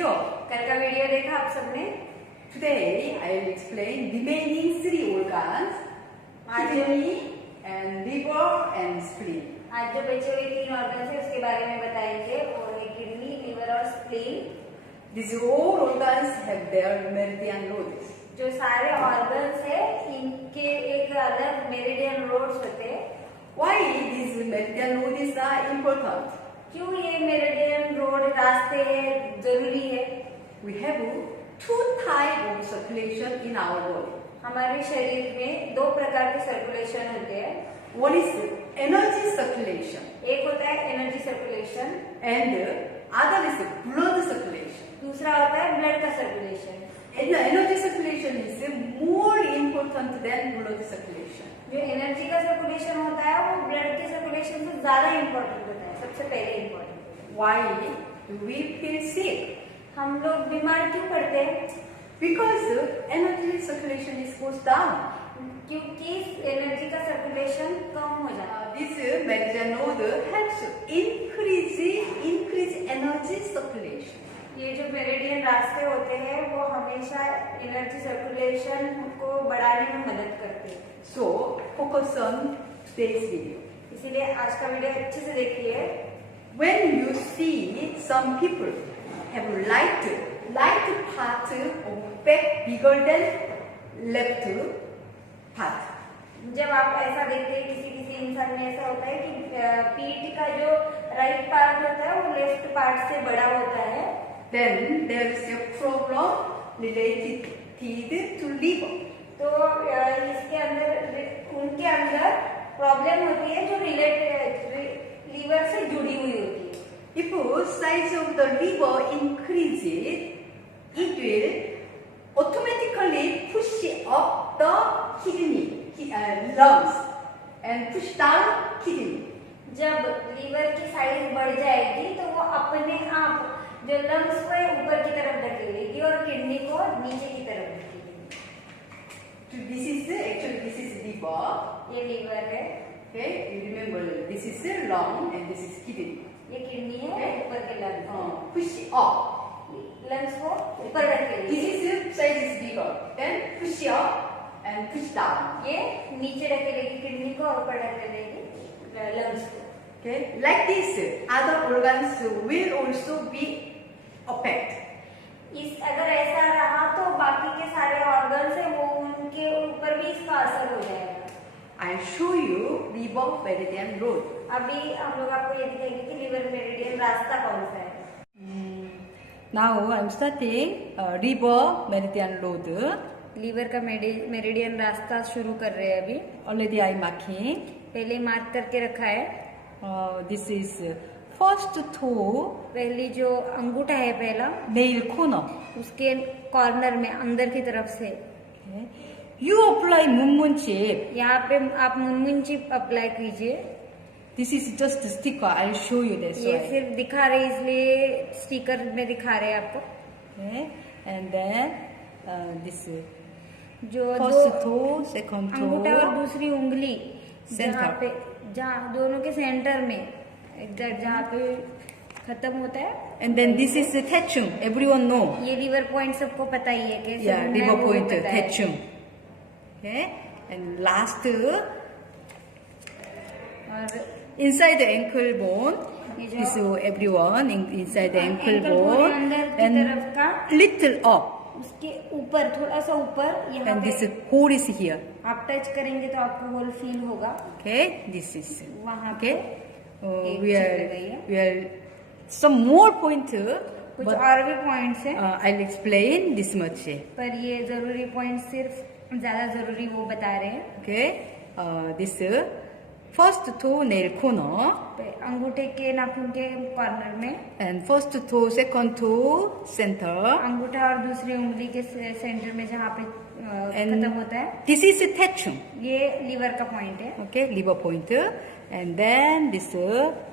video? कल का वीडियो देखा आप सबने? Today I will explain remaining three organs: kidney and liver and spleen. आज जो बचे हुए 3 ऑर्गन है उसके बारे में बताएंगे, और है किडनी, लिवर और spleen. These all organs have their meridian roads. जो सारे ऑर्गन्स है इनके एक अलग मेरिडियन रोड्स होते हैं। Why these meridian roads are important? क्यों ये मेरिडियन रोड रास्ते जरूरी है? We have two types of circulation in our body. हमारे शरीर में 2 प्रकार के सर्कुलेशन होते हैं। One is energy circulation एक होता है energy circulation, and other is blood circulation. दूसरा होता है ब्लड का circulation. And the energy circulation is more important than blood circulation. जो एनर्जी का सर्कुलेशन होता है वो ब्लड के सर्कुलेशन से ज्यादा इम्पोर्टेंट होता है, सबसे पहले important. Why do we feel sick? हम लोग बीमार क्यों पड़ते हैं? Because energy circulation is goes down. क्योंकि एनर्जी का सर्कुलेशन कम हो जाता है। This meridian node helps increase energy circulation. ये जो मेरिडियन रास्ते होते हैं वो हमेशा एनर्जी सर्कुलेशन को बढ़ाने में मदद करते हैं। So focus on today's video. इसीलिए आज का वीडियो अच्छे से देखिए। When you see some people have light part of back bigger than left part. जब आप ऐसा देखते हैं किसी इंसान में ऐसा होता है कि पीठ का जो राइट पार्ट होता है वो लेफ्ट पार्ट से बड़ा होता है, Then there is a problem related to liver. तो इसके अंदर उनके अंदर प्रॉब्लम होती है जो लीवर से जुड़ी हुई होती है। If size of the liver increases, it will automatically push up the kidney, lungs, and push down kidney. जब लीवर की साइज बढ़ जाएगी तो वो अपने आप जो लंग्स को ऊपर की तरफ धकेलेगी और किडनी को नीचे की तरफ धकेलेगी। So this is liver. ये लीवर है, Okay, you remember this is the lung and this is kidney. ये किडनी है, ऊपर के लंग्स Push up. लंग्स को ऊपर धकेलेगी। This is the size is bigger. Then push up and push down. ये नीचे धकेलेगी किडनी को, ऊपर धकेलेगी लंग्स को। Okay, like this, other organs will also be affected. अगर ऐसा रहा तो बाकी के सारे ऑर्गन्स है वो उनके ऊपर भी इसका असर हो जाएगा। I show you liver meridian road. अभी हम लोग आपको ये दिखाएंगे कि लिवर मेरिडियन रास्ता कौन सा है। Now I'm starting liver meridian road. Liver का मेरिडियन रास्ता शुरू कर रहे हैं अभी। Already I'm marking. पहले मार्क करके रखा है। This is first toe. पहली जो अंगूठा है पहला nail corner. उसके कॉर्नर में अंदर की तरफ से Okay. You apply मुनमुन chip. यहाँ पे आप मुनमुन चिप अप्लाई कीजिए। This is just a sticker. I'll show you this. ये सिर्फ दिखा रहे इसलिए स्टिकर में दिखा रहे हैं आपको। Okay. And then this जो first toe, second toe. अंगूठा और दूसरी उंगली Center. जहाँ दोनों के सेंटर में एग्जैक्ट जहाँ पे खत्म होता है। And then this is the tatum. Everyone know. ये लिवर पॉइंट सबको पता ही है कि Yeah, liver point, पता है। tatum. Okay. And last और inside the ankle bone. ये जो This is everyone inside the ankle ankle bone bone. अंदर की तरफ And का little up. उसके ऊपर थोड़ा सा ऊपर यहाँ And this पे hole is here. आप टच करेंगे तो आपको होल फील होगा। Okay. This is वहाँ okay. एक We चीज़ लगाई है। are some more pointer. कुछ But और भी पॉइंट्स हैं, I'll explain this much. पर ये जरूरी पॉइंट सिर्फ ज्यादा जरूरी वो बता रहे हैं। Okay. This first toe nail corner. अंगूठे के नाखून के कॉर्नर में, And first toe, second toe, center. अंगूठा और दूसरी उंगली के सेंटर में जहाँ पे खत्म होता है, This is a tatum. ये लीवर का पॉइंट है। Okay, liver pointer. And then this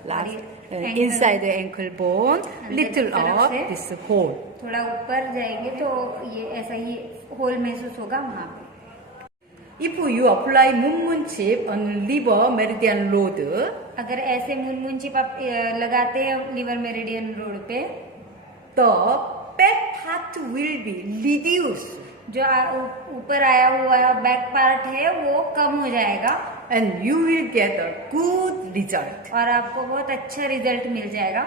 last ankle. inside the ankle bone, little तरफ up, से this hole. थोड़ा ऊपर जाएंगे तो ये ऐसा ही होल महसूस होगा वहाँ पे। If you apply Munmun chip on liver meridian road, अगर ऐसे मुनमुन चिप आप लगाते हैं लिवर मेरिडियन रोड पे, the part will be reduced. जो ऊपर आया हुआ बैक पार्ट है वो कम हो जाएगा And you will get a good result. और आपको बहुत अच्छा रिजल्ट मिल जाएगा.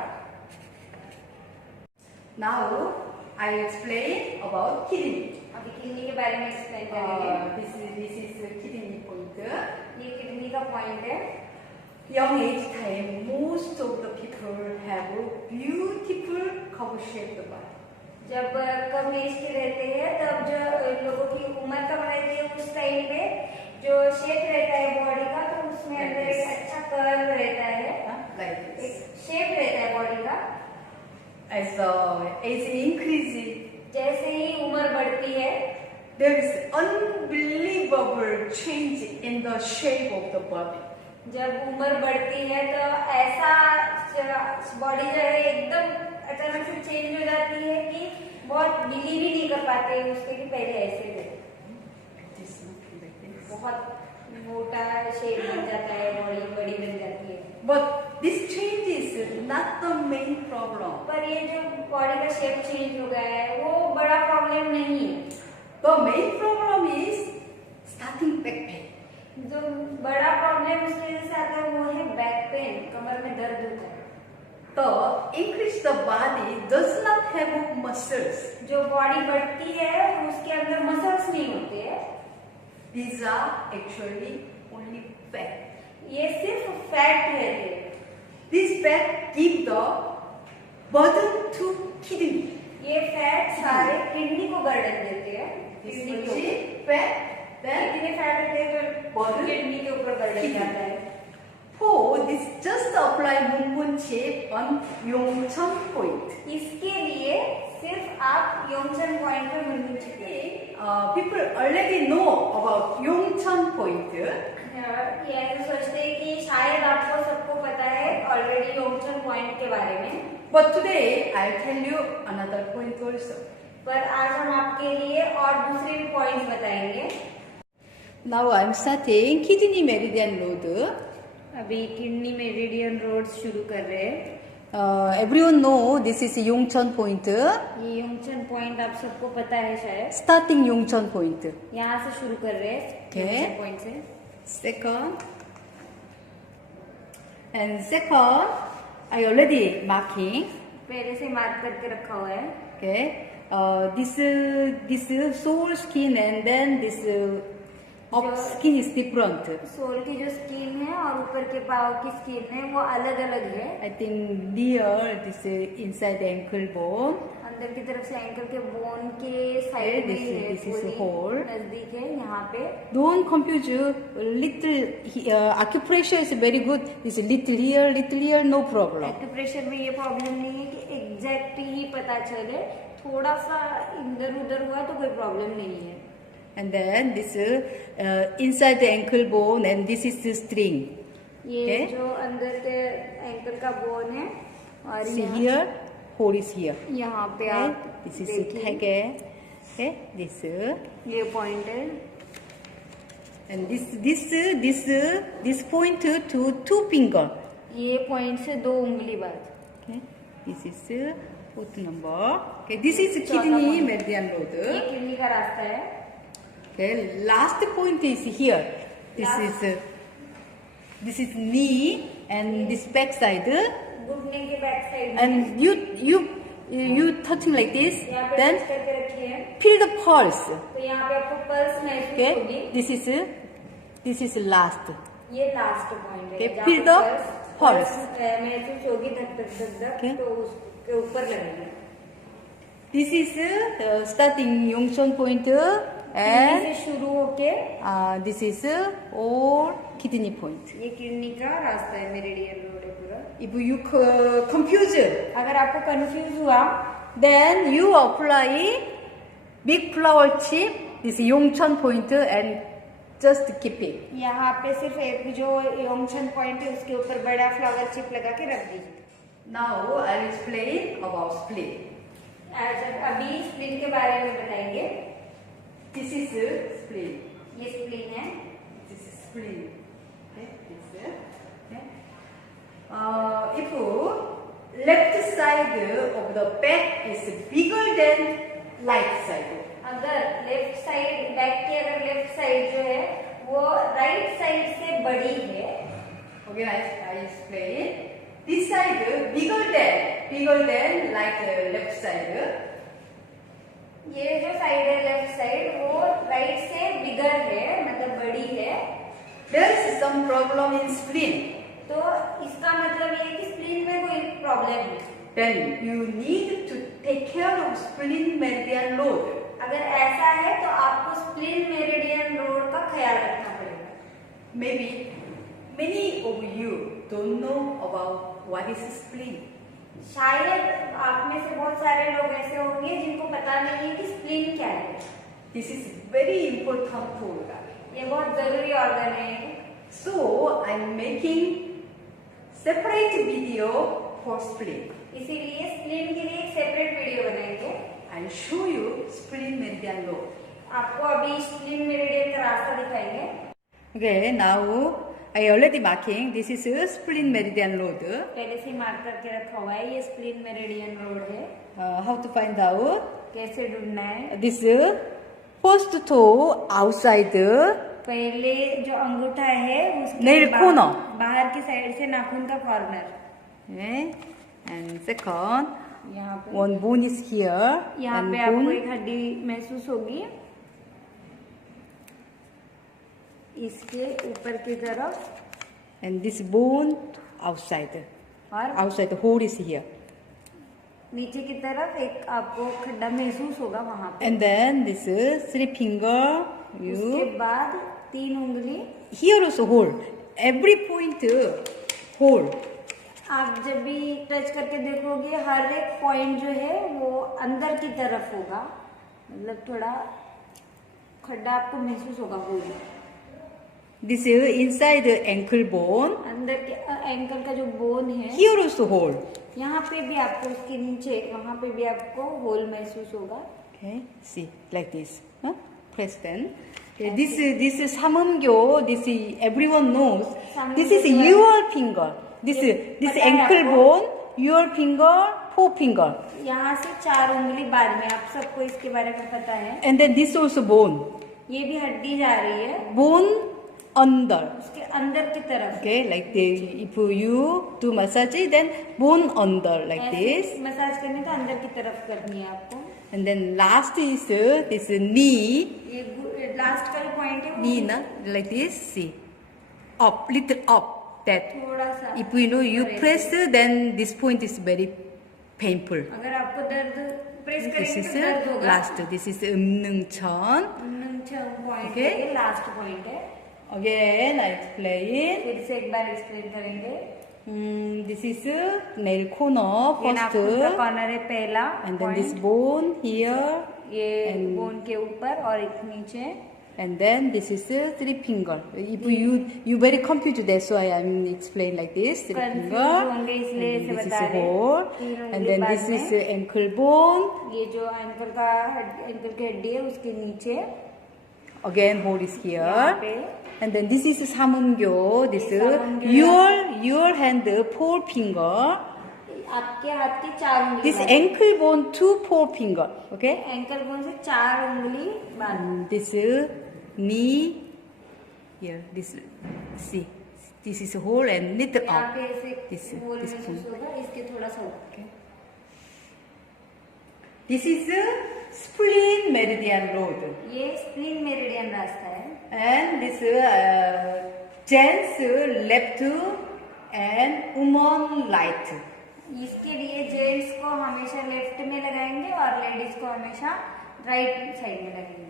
Now I explain about kidney. अभी किडनी के बारे में एक्सप्लेन करेंगे. This is kidney point. ये किडनी का पॉइंट है. Young age time, most of the people have a beautiful curve-shaped body. जब कम एज के रहते हैं तब जो लोगों की उम्र कम रहती है उस टाइम पे जो शेप रहता है बॉडी का तो उसमें अंदर एक अच्छा कर्व रहता है. Like this. एक शेप रहता है बॉडी का. As the age increases, जैसे ही उम्र बढ़ती है there is unbelievable change in the shape of the body. जब उम्र बढ़ती है तो ऐसा बॉडी जो है एकदम अचानक से चेंज हो जाती है कि बहुत बिलीव ही नहीं कर पाते उसके कि पहले ऐसे थे. बहुत मोटा शेप बन जाता है बॉडी बड़ी बन जाती है. But this change is not the main problem. पर ये जो बॉडी का शेप चेंज हो गया है वो बड़ा प्रॉब्लम नहीं है. The main problem is starting back pain. जो बड़ा प्रॉब्लम उसकी वजह से आता है वो है बैक पेन. कमर में दर्द होता है. The increase the body does not have muscles. जो बॉडी बढ़ती है उसके अंदर मसल्स नहीं होते हैं. These are actually only fat. ये सिर्फ फैट रहते हैं. This fat give the burden to kidney. ये फैट सारे किडनी को बर्डन देते हैं. This किडनी will के be ऊपर fat. Then इतने फैट रहते हैं तो Burden? किडनी के ऊपर बर्डन जाता है. for this just apply movement shape on Yongchun point. इसके लिए सिर्फ आप योंगचन पॉइंट पे मुंडन छिड़कें. People already know about Yongchun point. ये ऐसे सोचते हैं कि शायद आपको सबको पता है ऑलरेडी योंगचन पॉइंट के बारे में. But today I'll tell you another point also. पर आज हम आपके लिए और दूसरे भी पॉइंट्स बताएंगे. Now I'm starting kidney meridian road. अभी किडनी मेरिडियन रोड शुरू कर रहे हैं. Everyone know this is Yongchun point. ये योंगचन पॉइंट आप सबको पता है शायद. Starting Yongchun point. यहाँ से शुरू कर रहे हैं Okay. योंगचन पॉइंट से. Second. And second, I already marking. पहले से मार्क करके रखा हुआ है. Okay. This sole skin and then this up skin is different. Sole की जो स्किन है और ऊपर के पाँव की स्किन है वो अलग अलग है. I think near this inside ankle bone. अंदर की तरफ से एंकल के बोन के साइड में है. This is पूरी hole. नजदीक है यहाँ पे. Don't confuse you. Little acupressure is very good. This little here, no problem. Acupressure में ये प्रॉब्लम नहीं है कि एग्जैक्ट ही पता चले. थोड़ा सा इधर उधर हुआ तो कोई प्रॉब्लम नहीं है. And then this inside the ankle bone and this is the string. ये Okay. जो अंदर के एंकल का बोन है और See here, hole is here. यहाँ पे Okay. आप This is देखिए okay. Okay. This ये पॉइंट है. and this point to two finger. ये पॉइंट से 2 उंगली बाद. Okay. This is fourth number. Okay. This is चौथा kidney point. meridian ये road. किडनी का रास्ता है. Okay. Last point is here. Last. This is knee and this back side. घुटने के बैक साइड में. And you touching like this. यहाँ पे Then टच करके रखिए. feel the pulse. तो यहाँ पे आपको पल्स महसूस होगी. Okay. This is last. ये लास्ट पॉइंट है. Okay, जहाँ feel पे the pulse. महसूस होगी धक धक धक धक. Okay. तो उसके ऊपर लगेगी. This is starting Yongchun point kidney से and शुरू होके this is all kidney point. ये किडनी का रास्ता है. मेरिडियन रोड है पूरा. If you confuse, अगर आपको कंफ्यूज हुआ then you apply big flower chip, this Yongchun point and just keep it. यहाँ पे सिर्फ एक जो योंगचन पॉइंट है उसके ऊपर बड़ा फ्लावर चिप लगा के रख दीजिए. Now I'll explain about spleen. अभी स्प्लीन के बारे में बताएंगे. This is spleen. ये स्प्लीन है. This is spleen. Okay, this. Okay. If left side of the back is bigger than right side. अगर लेफ्ट साइड बैक की अगर लेफ्ट साइड जो है वो राइट साइड से बड़ी है, Okay, I explain. This side bigger than like left side. ये जो साइड है लेफ्ट साइड वो राइट से बिगर है, मतलब बड़ी है। There is some problem in spleen. तो इसका मतलब ये है कि स्प्लीन में कोई प्रॉब्लम है। Then you need to take care of spleen meridian load. अगर ऐसा है तो आपको स्प्लीन मेरिडियन रोड का ख्याल रखना पड़ेगा। Maybe many of you don't know about what is spleen. शायद आप में से बहुत सारे लोग ऐसे होंगे जिनको पता नहीं है कि स्प्लीन क्या है। This is very important organ. ये बहुत जरूरी ऑर्गन है। So I'm making separate video for spleen. इसीलिए स्प्लीन के लिए एक सेपरेट वीडियो बनाएंगे। I'll show you spleen meridian load. आपको अभी स्प्लीन मेरिडियन का रास्ता दिखाएंगे। Okay, now I already marking. This is a spleen meridian load. पहले से मार्क करके रखा हुआ है, ये स्प्लीन मेरिडियन रोड है। How to find out? कैसे ढूंढना है? This first toe outside. पहले जो अंगूठा है उसके Nail corner. बाहर की साइड से नाखून का कॉर्नर। Okay, and second, यहाँ पे one bone is here. यहाँ and पे आपको bone. एक हड्डी महसूस होगी, इसके ऊपर की तरफ, And this bone outside. और Outside the hole is here. नीचे की तरफ एक आपको खड्डा महसूस होगा वहां पे। And then this three finger. उसके You बाद 3 उंगली। here also hole. Every point hole. आप जब भी टच करके देखोगे हर एक पॉइंट जो है वो अंदर की तरफ होगा, मतलब थोड़ा खड्डा आपको महसूस होगा होगा। This is inside the ankle bone. अंदर के एंकल का जो बोन है Here also hole. यहाँ पे भी आपको, उसके नीचे वहां पे भी आपको होल महसूस होगा। Okay, see like this. Huh? Press then. Okay, this is samamgyo. This is everyone knows. This is Samamgyo. your finger. This पता है ankle आपको? bone, your finger, forefinger, यहाँ से 4 उंगली बाद में, आप सबको इसके बारे में पता है। and then this also bone. ये भी हड्डी जा रही है Bone under. उसके अंदर की तरफ। Okay, like this. If you do massage, then bone under like this. Massage करने का अंदर की तरफ करनी है आपको। And then last is this knee. ये लास्ट का जो पॉइंट है वो Knee, na? Like this. See, up, little up. That. थोड़ा सा, If you know you press, then this point is very painful. अगर आपको दर्द प्रेस This करेंगे is तो दर्द होगा। last. This is Umnungcheon. Point Okay. है, लास्ट पॉइंट है। Again, I explain. फिर से एक बार एक्सप्लेन करेंगे। This is nail corner ये नाखून का first, कॉर्नर है पहला and then this point। bone here, ये and- बोन के ऊपर और एक नीचे। and then this is three finger. If you very confused, that's why I'm explain like this. Three Confused finger. होंगे इसलिए And ऐसे this is बता रहे हैं। hole, तीन and उंगली then बाद this is में। ankle bone. ये जो एंकल का एंकल की हड्डी है उसके नीचे Again, hole is यहाँ here. पे। And then this is samungyo. This is samungyo. your hand forefinger. आपके हाथ की 4 उंगली This बाद में। ankle bone two forefinger. Okay. Ankle bone से 4 उंगली बाद में। This knee here. This see. This is hole and little यहाँ up. पे ऐसे This- होल this महसूस होगा, इसके थोड़ा सा ऊपर। Okay. This is spleen meridian road. ये स्प्लीन मेरिडियन रास्ता है। And this gents left and woman right. इसके लिए जेंट्स को हमेशा लेफ्ट में लगाएंगे और लेडीज को हमेशा राइट साइड में लगाएंगे।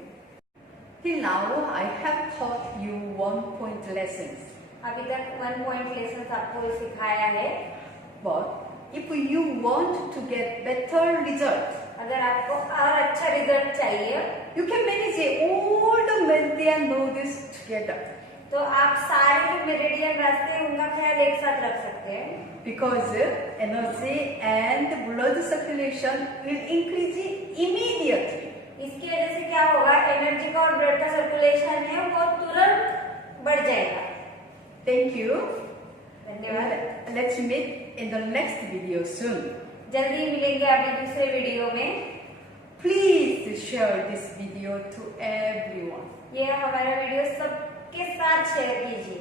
Till now, I have taught you 1-point lessons. अभी तक 1 पॉइंट लेसन आपको सिखाया है। But if you want to get better results, अगर आपको और अच्छा रिजल्ट चाहिए you can manage all the meridian nodes together. तो आप सारे जो मेरिडियन रास्ते हैं उनका ख्याल एक साथ रख सकते हैं। Because energy and blood circulation will increase immediately. इसकी वजह से क्या होगा, एनर्जी का और ब्लड का सर्कुलेशन है वो तुरंत बढ़ जाएगा। Thank you. धन्यवाद। Let's meet in the next video soon. जल्दी मिलेंगे अभी दूसरे वीडियो में। Please share this video to everyone. ये हमारा वीडियो सबके साथ शेयर कीजिए।